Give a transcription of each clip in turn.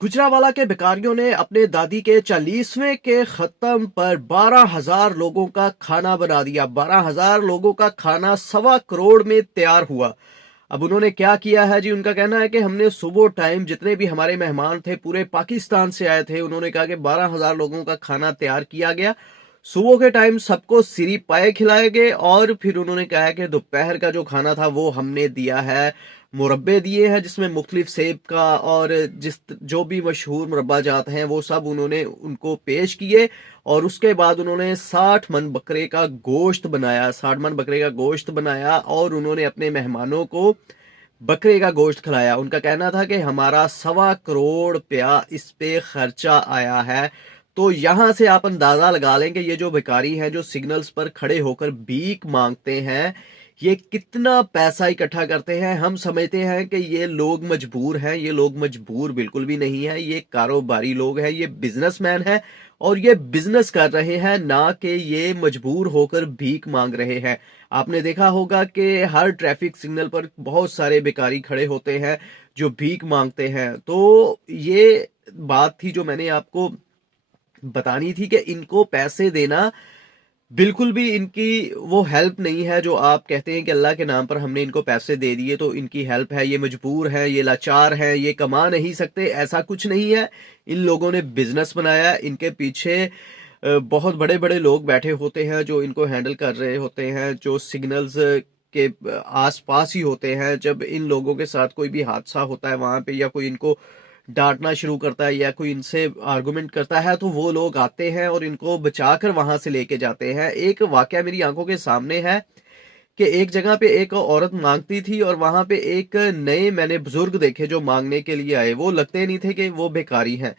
गुजरावाला के भिखारियों ने अपने दादी के 40वें के खत्म पर 12,000 लोगों का खाना बना दिया। 12,000 लोगों का खाना 1.25 करोड़ में तैयार हुआ। अब उन्होंने क्या किया है जी, उनका कहना है कि हमने सुबह टाइम जितने भी हमारे मेहमान थे पूरे पाकिस्तान से आए थे, उन्होंने कहा कि 12,000 लोगों का खाना तैयार किया गया। सुबह के टाइम सबको सिरी पाए खिलाए गए और फिर उन्होंने कहा कि दोपहर का जो खाना था वो हमने दिया है। मुरब्बे दिए हैं जिसमें मुख्तलिफ सेब का और जो भी मशहूर मुरब्बा जात हैं वो सब उन्होंने उनको पेश किए। और उसके बाद उन्होंने 60 मन बकरे का गोश्त बनाया, 60 मन बकरे का गोश्त बनाया और उन्होंने अपने मेहमानों को बकरे का गोश्त खिलाया। उनका कहना था कि हमारा 1.25 करोड़ इस पे खर्चा आया है। तो यहां से आप अंदाजा लगा लें कि ये जो भिखारी हैं जो सिग्नल्स पर खड़े होकर भीख मांगते हैं, ये कितना पैसा इकट्ठा करते हैं। हम समझते हैं कि ये लोग मजबूर हैं, ये लोग मजबूर बिल्कुल भी नहीं है। ये कारोबारी लोग हैं, ये बिजनेसमैन हैं और ये बिजनेस कर रहे हैं, ना कि ये मजबूर होकर भीख मांग रहे हैं। आपने देखा होगा कि हर ट्रैफिक सिग्नल पर बहुत सारे भिखारी खड़े होते हैं जो भीख मांगते हैं। तो ये बात थी जो मैंने आपको बतानी थी कि इनको पैसे देना बिल्कुल भी इनकी वो हेल्प नहीं है जो आप कहते हैं कि अल्लाह के नाम पर हमने इनको पैसे दे दिए तो इनकी हेल्प है। ये मजबूर है, ये लाचार है, ये कमा नहीं सकते, ऐसा कुछ नहीं है। इन लोगों ने बिजनेस बनाया, इनके पीछे बहुत बड़े बड़े लोग बैठे होते हैं जो इनको हैंडल कर रहे होते हैं, जो सिग्नल्स के आसपास ही होते हैं। जब इन लोगों के साथ कोई भी हादसा होता है वहां पे, या कोई इनको डांटना शुरू करता है या कोई इनसे आर्गुमेंट करता है, तो वो लोग आते हैं और इनको बचाकर वहां से लेके जाते हैं। एक वाकया मेरी आंखों के सामने है कि एक जगह पे एक औरत मांगती थी और वहां पे एक नए मैंने बुजुर्ग देखे जो मांगने के लिए आए। वो लगते नहीं थे कि वो भिखारी हैं,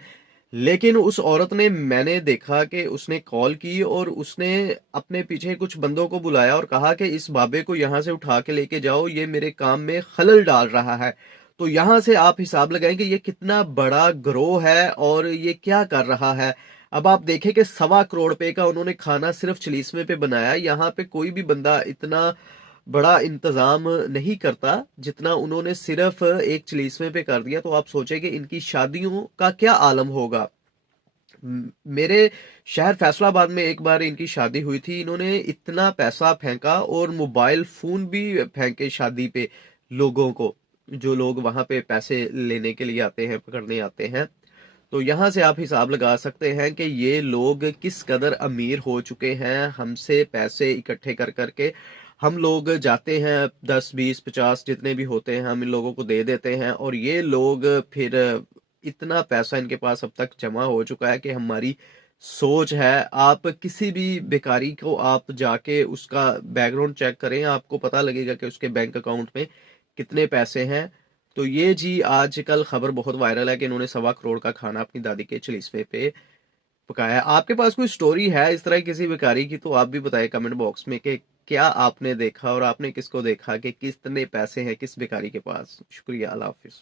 लेकिन उस औरत ने, मैंने देखा कि उसने कॉल की और उसने अपने पीछे कुछ बंदों को बुलाया और कहा कि इस बाबे को यहां से उठा के लेके जाओ, ये मेरे काम में खलल डाल रहा है। तो यहां से आप हिसाब लगाएं कि ये कितना बड़ा गिरोह है और ये क्या कर रहा है। अब आप देखें कि 1.25 करोड़ रुपए का उन्होंने खाना सिर्फ चलीसमे पे बनाया। यहाँ पे कोई भी बंदा इतना बड़ा इंतजाम नहीं करता जितना उन्होंने सिर्फ एक चलीसमे पे कर दिया। तो आप सोचें कि इनकी शादियों का क्या आलम होगा। मेरे शहर फैसलाबाद में एक बार इनकी शादी हुई थी, इन्होंने इतना पैसा फेंका और मोबाइल फोन भी फेंके शादी पे लोगों को, जो लोग वहां पे पैसे लेने के लिए आते हैं, पकड़ने आते हैं। तो यहां से आप हिसाब लगा सकते हैं कि ये लोग किस कदर अमीर हो चुके हैं। हमसे पैसे इकट्ठे कर करके हम लोग जाते हैं, 10 20 50 जितने भी होते हैं हम इन लोगों को दे देते हैं और ये लोग फिर इतना पैसा इनके पास अब तक जमा हो चुका है कि हमारी सोच है। आप किसी भी भिखारी को आप जाके उसका बैकग्राउंड चेक करें, आपको पता लगेगा कि उसके बैंक अकाउंट में कितने पैसे हैं। तो ये जी आजकल खबर बहुत वायरल है कि इन्होंने 1.25 करोड़ का खाना अपनी दादी के चलीसवे पे पकाया है। आपके पास कोई स्टोरी है इस तरह किसी भिखारी की, तो आप भी बताएं कमेंट बॉक्स में कि क्या आपने देखा और आपने किसको देखा कि कितने पैसे हैं किस भिखारी के पास। शुक्रिया, अल्लाह हाफिज।